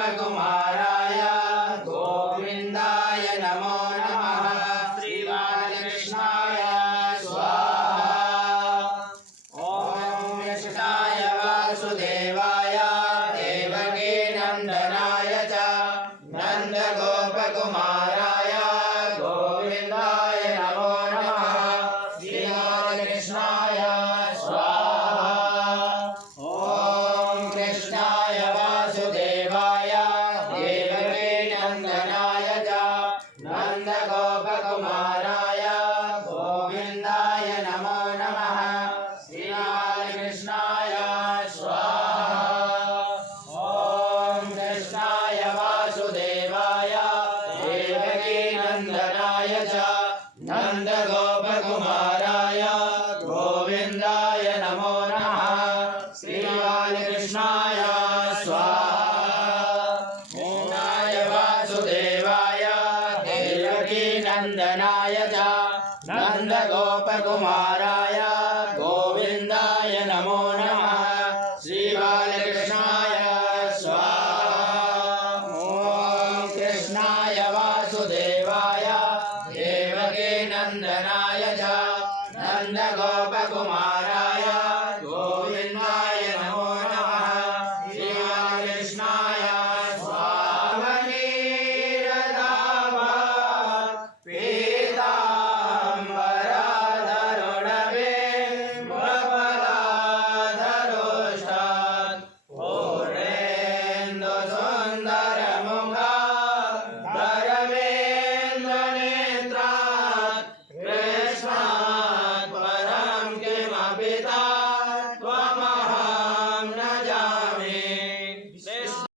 नंदगोपकुमाराय गोविंदाय नमो नमः। श्री बालकृष्णाय स्वाहा। ओम कृष्णाय वासुदेवाय देवकी नंदनाय च नंदगोपकुमाराय गोविंदाय नमो नमः। श्री बालकृष्णाय स्वाहा। ओम कृष्णाय वासुदेवाय देवकी नंदनाय च नंदगोपकुमाराय गोविंदाय नमो नमः। श्री बालकृष्णाय स्वाहा। ओम कृष्णाय वासुदेवाय देवकी नंदनाय च नंदगोपकुमाराय गोविंदाय नमो नमः। श्री बालकृष्णाय स्वाहा। ओमाय वासुदेवाय देवकी नंदनाय च नंदगोपकुमाराय गोविंदाय नमो नमः। श्री बालकृष्णाय स्वाहा। ओम कृष्णाय वासुदेवाय देवकी नंदनाय च नंदगोपकुमाराय